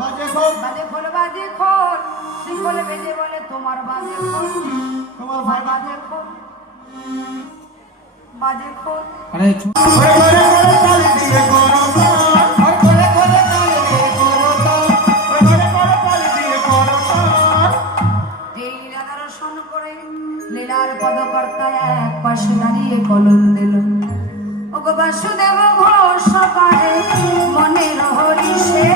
বাজে খোল বাজে খোল বাজে খোল শিকল বেজে বলে তোমার বাজে খোল তোমার বাজে খোল বাজে খোল আরে ঘরে ঘরে কাল দিয়ে করো ঘরে ঘরে কাল দিয়ে করো ঘরে ঘরে কাল দিয়ে করো এই লীলা দর্শন করে লীলার পদকর্তা এক পাশে দাঁড়িয়ে কলম দিল ওগো বাসুদেব ঘোষ পাহে মনের হরিষে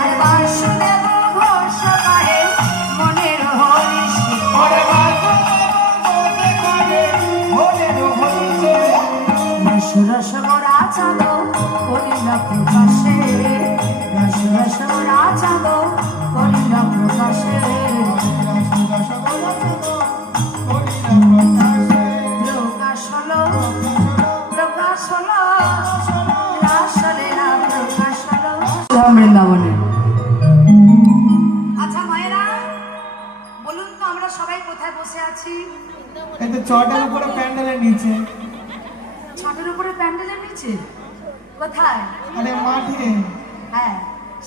আরে বাসুদেব ঘোষ পাহে মনের হরিষে রস রস গোরা চাঁদ করিল প্রকাশে রস রস গোরা চাঁদ করিল প্রকাশে প্রকাশ হলো প্রকাশ হলো রাসলীলা প্রকাশ হলো বৃন্দাবনে। আচ্ছা মায়েরা বলুন তো আমরা সবাই কোথায় বসে আছি? এই তো চটের উপরে প্যান্ডেলের নিচে। ছাদের উপরে প্যান্ডেলের নিচে? কোথায়? আরে মাঠে। হ্যাঁ,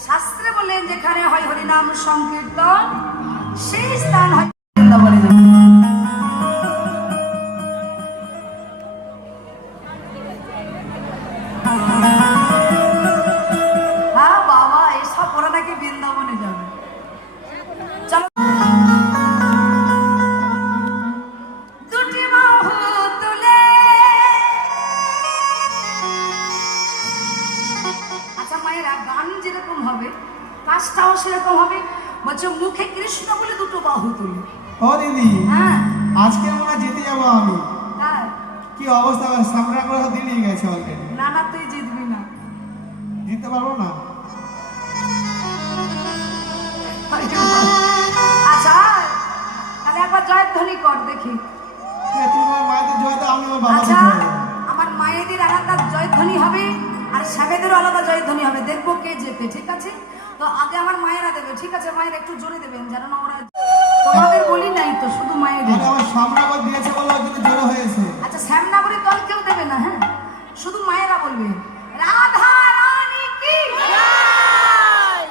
শাস্ত্রে বলেন যেখানে হয় হরিনাম সংকীর্তন সেই স্থান হয় বৃন্দাবনে। হ্যাঁ বাবা, এসব ওরা নাকি বৃন্দাবনে যাবে। চলো দুটি বাহু তুলে। আচ্ছা মায়েরা, গান যেরকম হবে কাজটাও সেরকম হবে। বলছে মুখে কৃষ্ণ বলে দুটো বাহু তুলে। ও দিদি, হ্যাঁ আজকে মনে হয় জিতে যাবো আমি। হ্যাঁ, কি অবস্থা, সামনে করে দিল্লি গেছে অলরেডি। না না তুই জিতবি না। জিততে পারবো না। আচ্ছা তাহলে একবার জয়ধ্বনি কর দেখি। ঠিক আছে, তোমার মায়েদের জয় দাও, আমি আমার বাবাকে আচ্ছা জয় দেবো। আমার মায়েদের আলাদা জয়ধ্বনি হবে আর স্বামীদেরও আলাদা জয়ধ্বনি হবে, দেখবো কে জেতে। ঠিক আছে, তো আগে আমার মায়েরা দেবে। ঠিক আছে মায়ের একটু জোরে দেবেন যেন না ওরা, তোমাদের বলি নাই তো, শুধু মায়েদের। আরে আমার সামনাবাদ দিয়েছে বলে ওই জন্য জোরে হয়েছে। আচ্ছা শ্যামনগরের দল কেউ দেবে না, হ্যাঁ শুধু মায়েরা বলবে রাধা রানী কি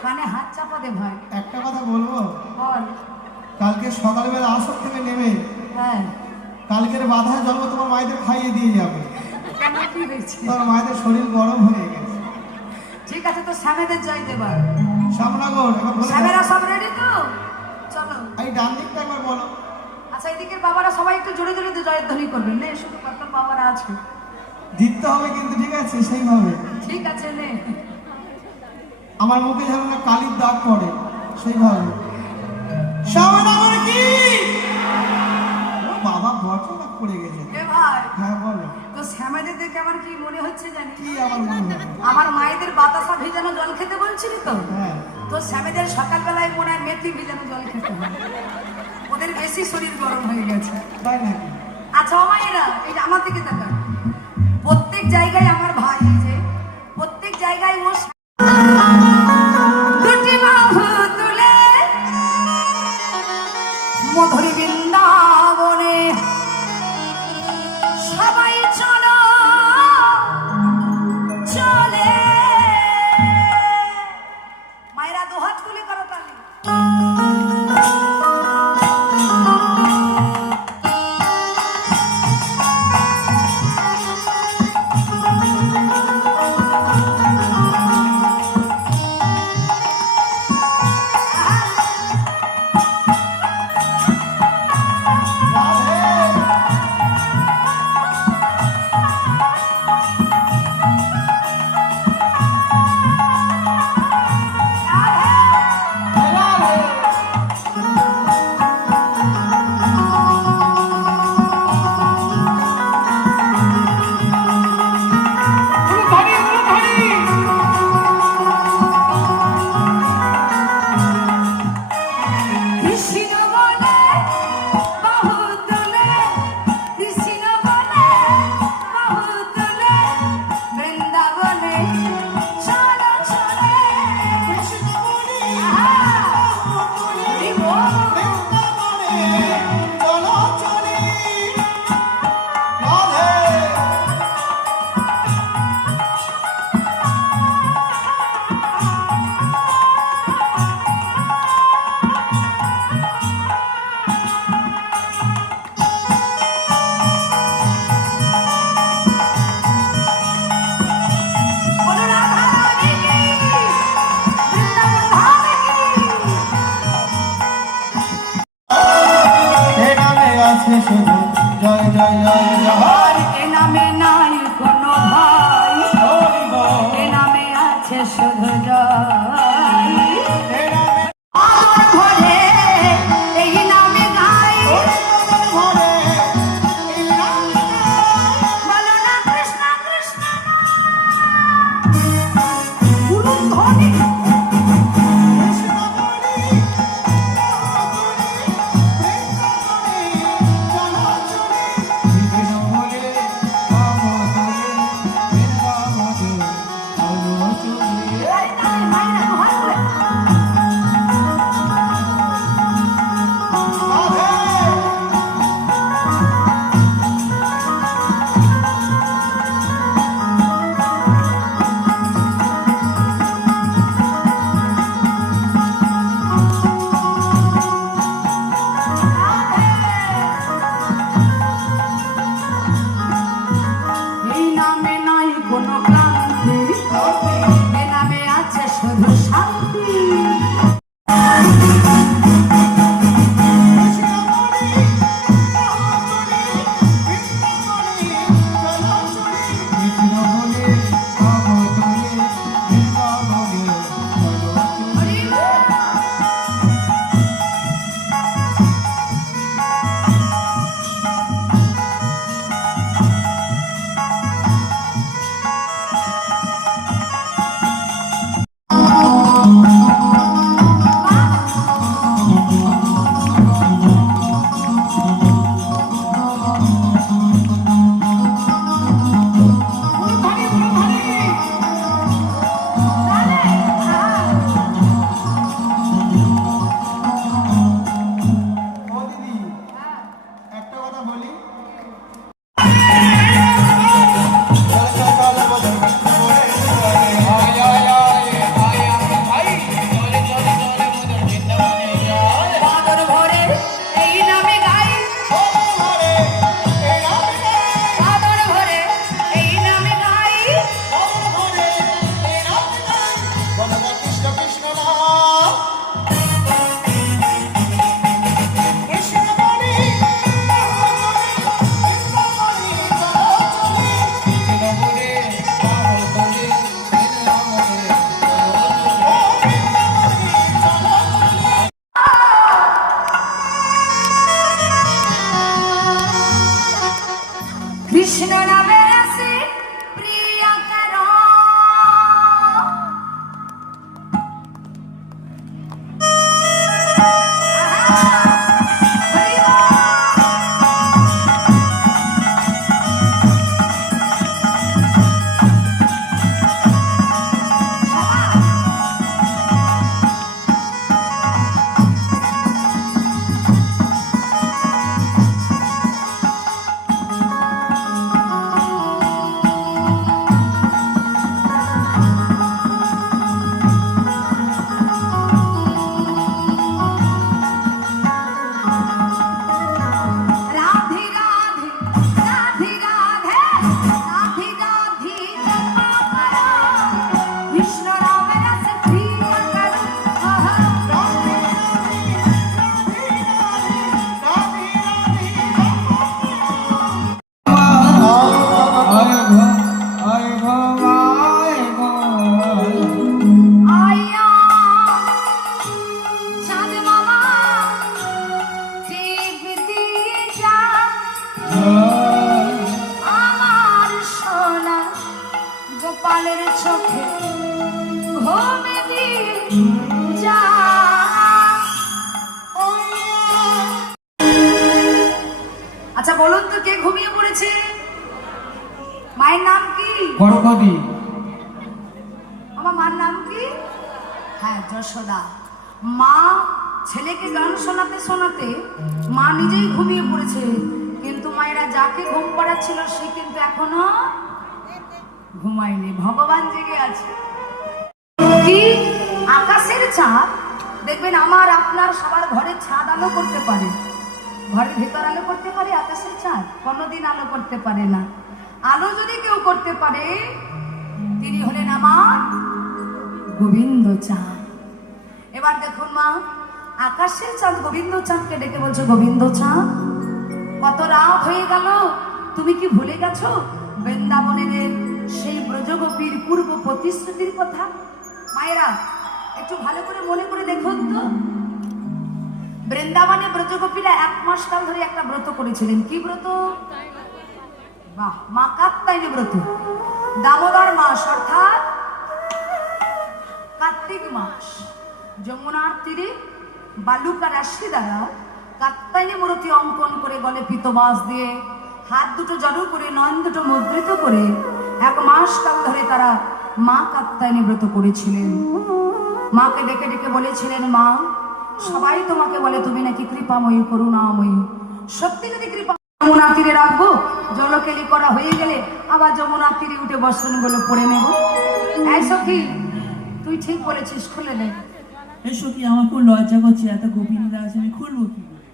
কানে হাত চাপা দে ভাই। একটা কথা বলবো, বল। কালকে সকালবেলা আসর থেকে নেমে হ্যাঁ কালকের বাধা জন্ম তোমার মায়েদের খাইয়ে দিয়ে যাবে। কেন কি হয়েছে? তোমার মায়েদের শরীর গরম হয়ে গেছে। ঠিক আছে, তো স্বামীদের জয় দেবার। সামনাগর এবার বলে স্বামীরা দাও। সব রেডি তো? চলো। এই ডান দিকটা একবার বলো। আচ্ছা এদিকের বাবারা সবাই একটু জোরে জোরে জয়ধ্বনি করবেন। নে শুধু কত বাবারা আছে। জিততে হবে কিন্তু, ঠিক আছে সেইভাবে। ঠিক আছে নে। আমার মুখে যেন না কালির দাগ পড়ে সেইভাবে। সামনাগর কি ও বাবা বটনা পড়ে গেছে। এ ভাই, হ্যাঁ বলো। তো শ্যামাদের দেখে আমার কি মনে হচ্ছে জানি? কি আমার মনে হয়? আমার মায়েদের বাতাসা ভিজানো জল খেতে বলছিলি তো? হ্যাঁ। তো শ্যামেদের সকালবেলায় মনে হয় মেথি ভিজানো জল খেতে হয়। ওদের বেশি শরীর গরম হয়ে গেছে। তাই নাকি? আচ্ছা ও মায়েরা, এটা আমার দিকে তাকান। প্রত্যেক জায়গায় আমার ভাই, এই যে প্রত্যেক জায়গায় ও দুটি বাহু তুলে মধুর বৃন্দাবনে সবাই চলো চলে। মায়েরা দুহাত তুলে করো তালি। গোপালের চোখে ঘুমে দিয়ে যা। আচ্ছা বলুন তো কে ঘুমিয়ে পড়েছে? মায়ের নাম কি? গণপতি। আমার মার নাম কি? হ্যাঁ, যশোদা। মা ছেলেকে গান শোনাতে শোনাতে মা নিজেই ঘুমিয়ে পড়েছে, কিন্তু মায়েরা যাকে ঘুম পাড়াচ্ছিল সে কিন্তু এখনো ঘুমায়নি, ভগবান জেগে আছে। কি আকাশের চাঁদ দেখবেন আমার আপনার সবার ঘরের ছাদ আলো করতে পারে, ঘরের ভেতর আলো করতে পারে, আকাশের চাঁদ কোনোদিন আলো করতে পারে না। আলো যদি কেউ করতে পারে তিনি হলেন আমার গোবিন্দ চাঁদ। এবার দেখুন মা, আকাশের চাঁদ গোবিন্দ চাঁদকে ডেকে বলছে, গোবিন্দ চাঁদ কত রাত হয়ে গেল, তুমি কি ভুলে গেছো বৃন্দাবনের সেই ব্রজগোপীর পূর্ব প্রতিশ্রুতির কথা? মায়েরা একটু ভালো করে মনে করে দেখুন তো, বৃন্দাবনে ব্রজগোপীরা 1 মাস কাল ধরে একটা ব্রত করেছিলেন। কি ব্রত? বাহ, মা কাত্যায়নী ব্রত। দামোদর মাস অর্থাৎ কার্তিক মাস, যমুনার তীরে বালুকা রাশি দ্বারা কাত্যায়নী মূর্তি অঙ্কন করে গলে পিতবাস দিয়ে হাত দুটো জড়ো করে নয়ন দুটো মুদ্রিত করে 1 মাস কাল ধরে তারা মা কাত্যায়নী ব্রত করেছিলেন। মাকে ডেকে ডেকে বলেছিলেন, মা সবাই তোমাকে বলে তুমি নাকি কৃপাময়ী, করুণাময়ী। সত্যি যদি কৃপা যমুনা তীরে রাখবো, জলকেলি করা হয়ে গেলে আবার যমুনা তীরে উঠে বসনগুলো পড়ে নেব। এই সখী তুই ঠিক বলেছিস, খুলে নে। এই সখী আমার খুব লজ্জা করছে, এত গোপিনীরা আছে আমি খুলবো কি করে?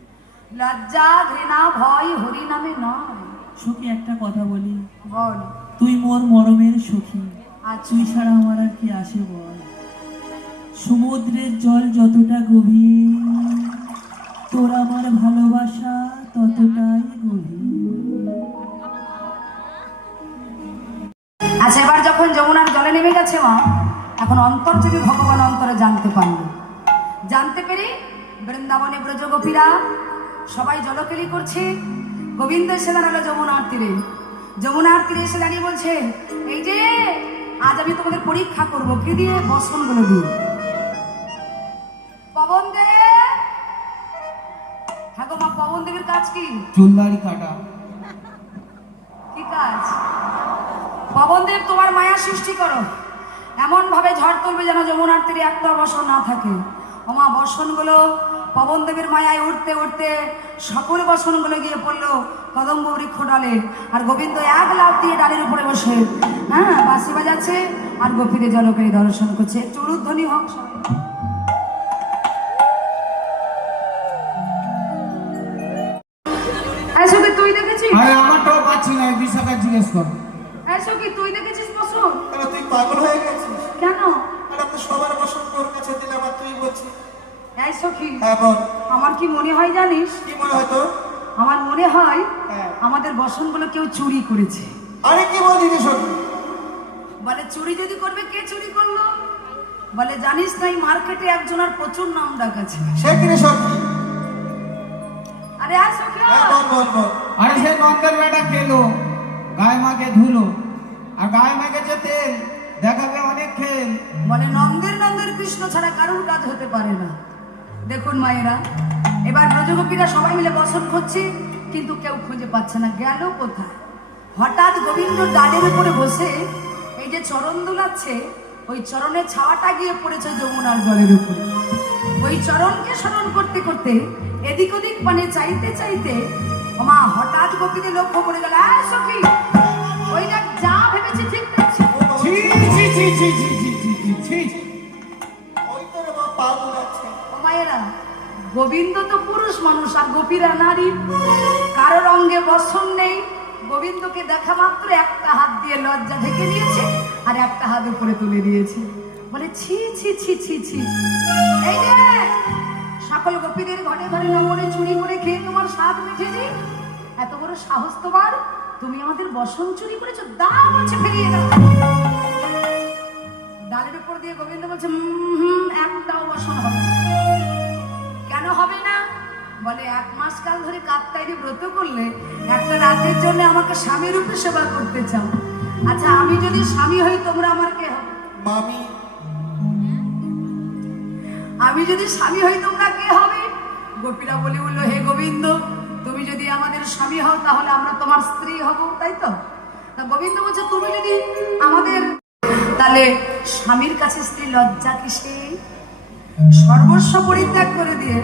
লজ্জা ঘৃণা ভয় হরি নামে নয়। সখী একটা কথা বলি, বল। তুই মোর মরমের সখী, আচ্ছা। তুই ছাড়া আমার আর কি আসে বল? সমুদ্রের জল যতটা গভীর, তোর আমার ভালোবাসা ততটাই গভীর। আচ্ছা এবার যখন যমুনার জলে নেমে গেছে মা, এখন অন্তর থেকে ভগবান অন্তরে জানতে পারলো। জানতে পেরে বৃন্দাবনে ব্রজগোপীরা সবাই জলকেলি করছে, গোবিন্দ এসে দাঁড়ালো যমুনার তীরে। যমুনার তীরে এসে দাঁড়িয়ে বলছে, এই যে আজ আমি তোমাদের পরীক্ষা করব। কি দিয়ে? বসনগুলো দিয়ে। পবন দেব, হ্যাঁ গো মা, পবন দেবের কাজ কি? চুলদাড়ি কাটা। কি কাজ? পবন দেব তোমার মায়া সৃষ্টি করো, এমন ভাবে ঝড় তুলবে যেন যমুনার তীরে একটা বসন না থাকে। ওমা বসনগুলো পবন দেবের মায়ায় উঠতে উঠতে সকল বসনগুলো গিয়ে পড়লো কদম্ব বৃক্ষ ডালে, আর গোবিন্দ 1 লাফ দিয়ে ডালের উপরে বসে বাঁশি বাজাচ্ছে আর গোপীদের জলকেলি দর্শন করছে। একটু উলুধ্বনি হোক সবাই। সখী তুই দেখেছিস? আরে আমারটাও পাচ্ছি না, বিশাখা জিজ্ঞেস কর। সখী তুই দেখেছিস বসন? তাহলে তুই পাগল হয়ে গেছিস? কেন? আরে তো সবার বসন তোর কাছে দিলাম আর তুই বলছিস? এই সখী হ্যাঁ বল, আমার কি মনে হয় জানিস? কি মনে হয় তোর? আমার মনে হয় হ্যাঁ। আমাদের বসনগুলো কেউ চুরি করেছে। আরে কি বলছিস এসব? বলে চুরি যদি করবে, কে চুরি করলো? বলে জানিস না এই মার্কেটে একজনের প্রচুর নাম ডাক আছে। সে কি রে সব কি? আরে আয় সখী হ্যাঁ বল বল বল। আরে সে নন্দের বেটা খেলো, গায়ে মাকে ধুলো, আর গায়ে মেখেছে তেল, দেখাবে অনেক খেল। বলে নন্দের নন্দের কৃষ্ণ ছাড়া কারোর কাজ হতে পারে না। দেখুন মায়েরা, এবার ব্রজগোপীরা সবাই মিলে বসন খুঁজছে, কিন্তু কেউ খুঁজে পাচ্ছে না, গেল কোথায়? হঠাৎ গোবিন্দ ডালের উপরে বসে এই যে চরণ দুলাচ্ছে, ওই চরণের ছাওয়াটা গিয়ে পড়েছে যমুনার জলের উপরে। ওই চরণকে স্মরণ করতে করতে এদিক ওদিক মানে চাইতে চাইতে মা হঠাৎ গোপীদের লক্ষ্য করে গেল। সখী ওই দেখ, যা ভেবেছি ঠিক দেখছি। ছি ছি ছি ছি ছি ছি ছি ছি ছি। ওই তো রে মা পাগল আছে। ও মায়েরা, গোবিন্দ তো পুরুষ মানুষ আর গোপীরা নারী, কারোর অঙ্গে বসন নেই। গোবিন্দকে দেখা মাত্র একটা হাত দিয়ে লজ্জা ঢেকে দিয়েছে আর একটা হাত উপরে তুলে দিয়েছে। বলে ছি ছি ছি ছি ছি, এই যে সকল গোপীদের ঘরে ঘরে নগরে চুরি করে খেয়ে তোমার স্বাদ মেটেনি, এত বড় সাহস তোমার, তুমি আমাদের বসন চুরি করেছো, দাও বলছে ফিরিয়ে দাও। ডালের উপর দিয়ে গোবিন্দ বলছে একটাও বসন হবে না। কেন হবে না? বলে 1 মাস কাল ধরে কাত্যায়নী ব্রত করলে একটা রাতের জন্য আমাকে স্বামী রূপে সেবা করতে চাও, আচ্ছা আমি যদি স্বামী হই তোমরা আমার কে হবে? মামি। আমি যদি স্বামী হই তোমরা কে হবে? গোপীরা বলে বললো, হে গোবিন্দ, তুমি যদি আমাদের স্বামী হও তাহলে আমরা তোমার স্ত্রী হব, তাই তো? তা গোবিন্দ বলছে, তুমি যদি আমাদের, তাহলে স্বামীর কাছে স্ত্রী লজ্জা কিসে? সর্বস্ব পরিত্যাগ করে দিয়ে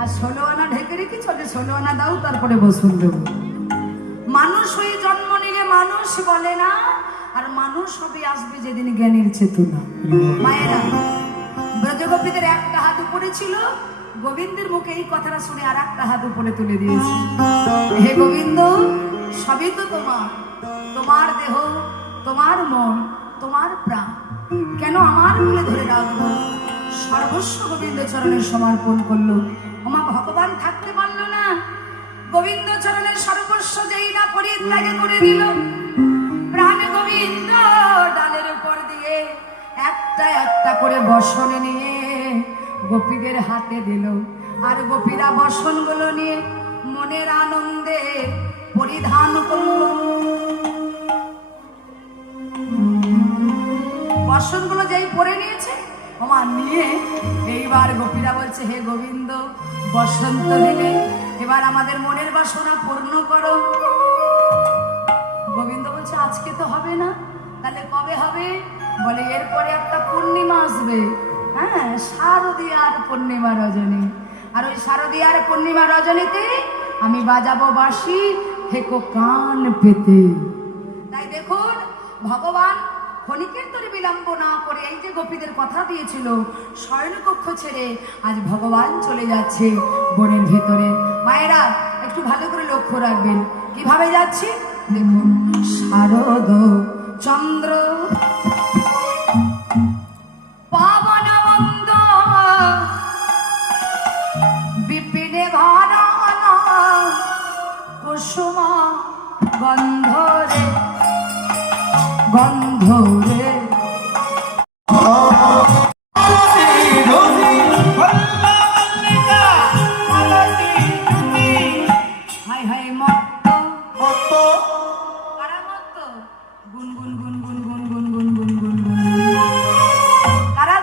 আর 16 আনা ঢেকে রেখে চলে, 16 আনা দাও তারপরে বসুন দেবো। মানুষ হয়ে জন্ম নিলে মানুষ বলে না, আর মানুষ হবে আসবে যেদিন জ্ঞানের চেতনা। মায়েরা, ব্রজগোপীদের একটা হাত উপরে ছিল, গোবিন্দের মুখে এই কথাটা শুনে আর একটা হাত উপরে তুলে দিয়েছে। হে গোবিন্দ, সবই তো তোমার, তোমার দেহ, তোমার মন, তোমার প্রাণ, কেন আমার বলে ধরে রাখবো? সর্বস্ব গোবিন্দ চরণে সমর্পণ করলো। ওমা, ভগবান থাকতে পারলো না, গোবিন্দ চরণের সর্বস্ব যেই না পরিত্যাগ করে দিল, প্রাণ গোবিন্দ ডালের উপর দিয়ে একটা একটা করে বসন নিয়ে গোপীদের হাতে দিল। আর গোপীরা বসনগুলো নিয়ে মনের আনন্দে পরিধান করল। বসনগুলো যেই পরে নিয়েছে, ওমা নিয়ে এইবার গোপীরা বলছে, হে গোবিন্দ, বসন্ত দিলে এবার আমাদের মনের বাসনা পূর্ণ করো। গোবিন্দ বলছে, আজকে তো হবে না, তাহলে কবে হবে? বলে, এরপরে একটা পূর্ণিমা আসবে, হ্যাঁ, শারদীয়ার পূর্ণিমা রজনী। আর ওই শারদীয়ার পূর্ণিমা রজনীতে আমি বাজাবো বাঁশি, হেকো কান পেতে। তাই দেখুন, ভগবান ক্ষণিকের তরে বিলম্ব না করে এই যে গোপীদের কথা দিয়েছিল, শয়নকক্ষ ছেড়ে আজ ভগবান চলে যাচ্ছে বনের ভিতরে। মায়েরা একটু ভালো করে লক্ষ্য রাখবেন কিভাবে যাচ্ছে। দেখুন, শারদ চন্দ্র পাবন মন্দ বিপিনে ভানা কুসুম গন্ধ রে, গন্ধ রে। হাই হাই মত্ত, কারা মত্ত? গুন গুন গুন গুন গুন গুন গুন গুন গুন গুন। কারা?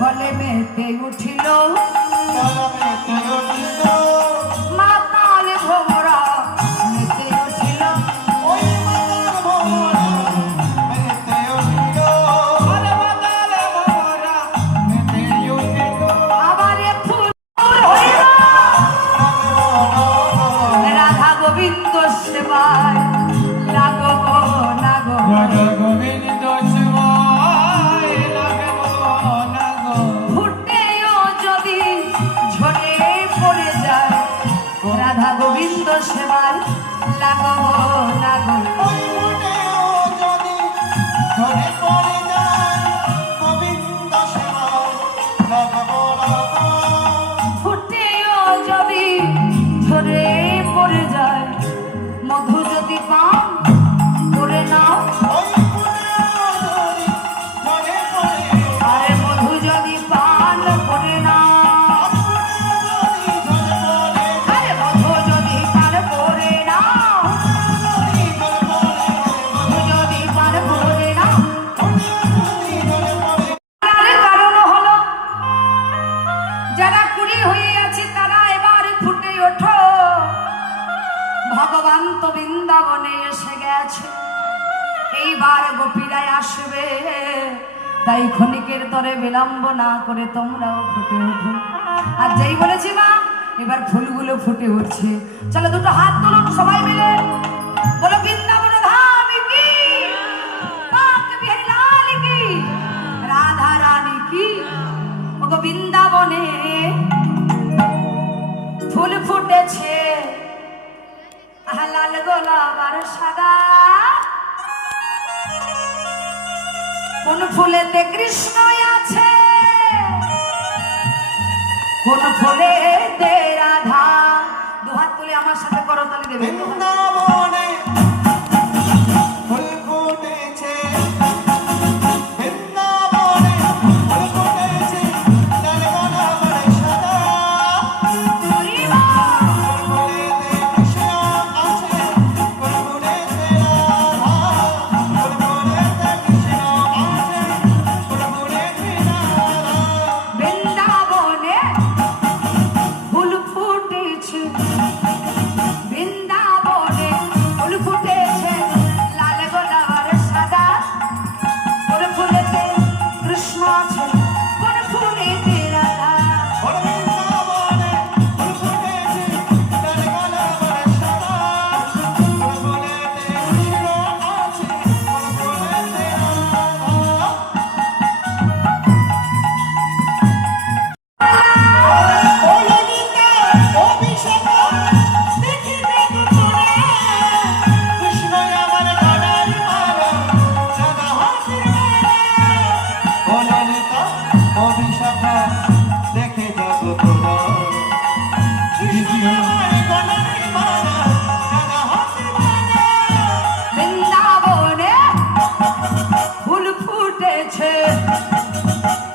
বলে মেতে উঠিল মাতাল ভোমরা, মেতে উঠিল আবারে ফুল হইল রাধা গোবিন্দ সেবায় লাগব লাগব। ফুটেও যদি ঝরে পড়ে যায়, রাধা গোবিন্দ সেবায় লাগব লাগব। ফুটেও যদি ঝরে পড়ে যায়, মধু যদি পান করে নাও, আরে মধু যদি পান করে নাও, আরে মধু যদি পান করে নাও, মধু যদি পান করে নাও। আরে কারণ হলো, যারা কুড়ি হয়ে আছে তারা এবার ফুটে ওঠো, ভগবান তো বৃন্দাবনে এসে গেছে, এইবার গোপীরাই আসবে। তাই ক্ষণিকের তরে বিলম্ব না করে তোমরাও ফুটে ওঠো। আর যেই বলেছি মা, এবার ফুলগুলো ফুটে উঠছে। চলো দুটো হাত তুলুন সবাই মিলে, বলো বৃন্দাবন ধাম কি, কাক বিহারী লাল কি, রাধা রানী কি। ওগো বৃন্দাবনে ফুল ফুটেছে, লাল গোলাপ আর সাদা, কোন ফুলেতে কৃষ্ণ আছে, কোন ফুলেতে রাধা। দুহাত তুলে আমার সাথে করতালি দেবে। বৃন্দাবনে ফুল ফুটেছে,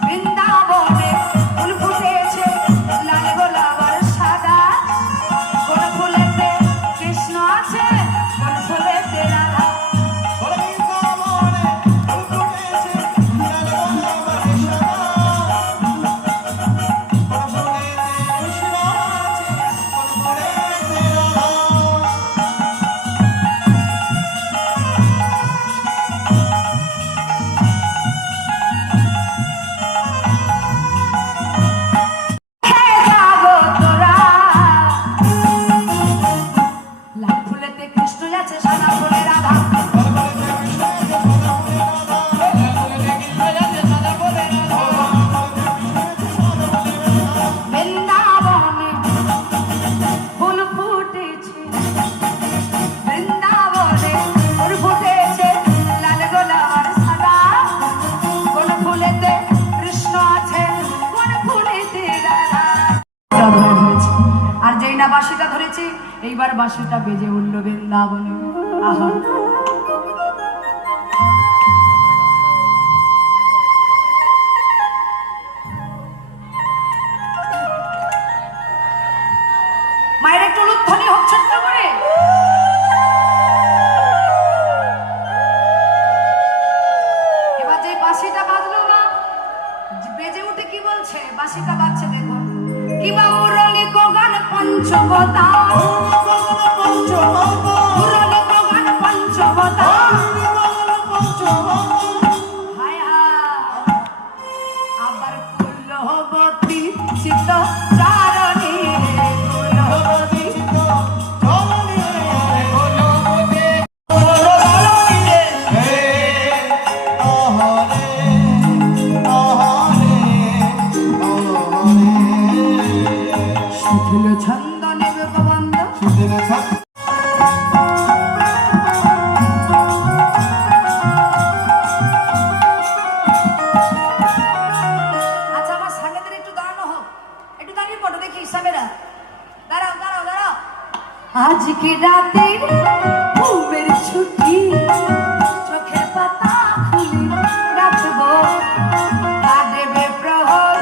বৃন্দাবনে ফুল ফুটেছে লাল গোলাপ আর সাদা, কোন ফুলেতে কৃষ্ণ আছে কোন ফুলেতে রাধা। হে জাগো তোরা, লাল ফুলেতে কৃষ্ণ আছে সাদা ফুলে রাধা। বৃন্দাবনে ফুল ফুটেছে, বৃন্দাবনে ফুল ফুটেছে লাল গোলাপ আর সাদা, কোন ফুলেতে কৃষ্ণ আছে কোন ফুলেতে রাধা। আর যেই না বাঁশিটা ধরেছে এইবার বাঁশিটা বেজে উঠল বৃন্দাবনে। আহা, মায়ের একটু উলুধ্বনি হোক ছোট্ট করে। এবার যে বাঁশিটা বাজলো মা, বেজে উঠে কি বলছে, বাঁশিটা বাজছে দেখুন, কিবা মুরলি গগন পঞ্চবতা, মুরলি গগন পঞ্চবতা, হায় হায় আবার কুলবতী চিত্ত চারণী, কুলবতী শিথিল ছন্দ নেবে গোবন্দ। আচ্ছা আমার সাঙ্গেদের একটু দাঁড়ানো হোক, একটু দাঁড়িয়ে পড়ো দেখি সাবেরা, দাঁড়াও দাঁড়াও দাঁড়াও। আজকে রাতে ঘুমের ছুটি, চোখের পাতা খুলি রাখবো, কাঁদেবে প্রহর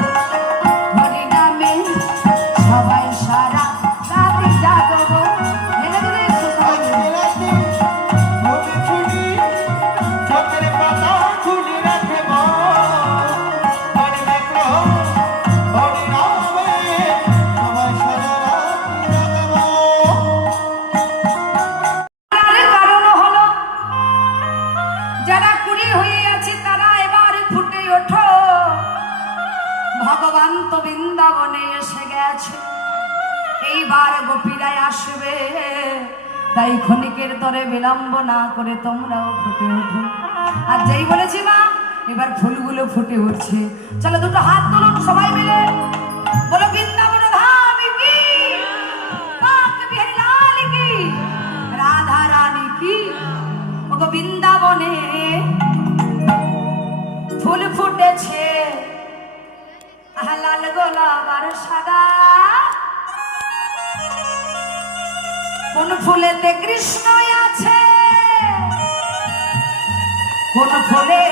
হরি নামে, সবাই সারা রাত জাগবো। হেলে দুলে এসো সবাই মিলে। তার কারণ হলো যারা কুড়ি হয়ে আছে তারা এবার ফুটে ওঠো, ভগবান তো বৃন্দাবনে এসে গেছে, এইবার গোপীরাই আসবে, তাই ক্ষণিকের তরে বিলম্ব না করে তোমরাও ফুটে ওঠো। আর যেই বলেছি মা এবার ফুলগুলো ফুটে উঠছে, চলো দুটো হাত তুলুন সবাই মিলে, বলো বৃন্দাবন ধাম কি, কাক বিহারী লাল কি, রাধা রানী কি। ওগো বৃন্দাবনে ফুল ফুটেছে লাল গোলাপ আর সাদা, কোন ফুলেতে কৃষ্ণ আছে কোন ফুলে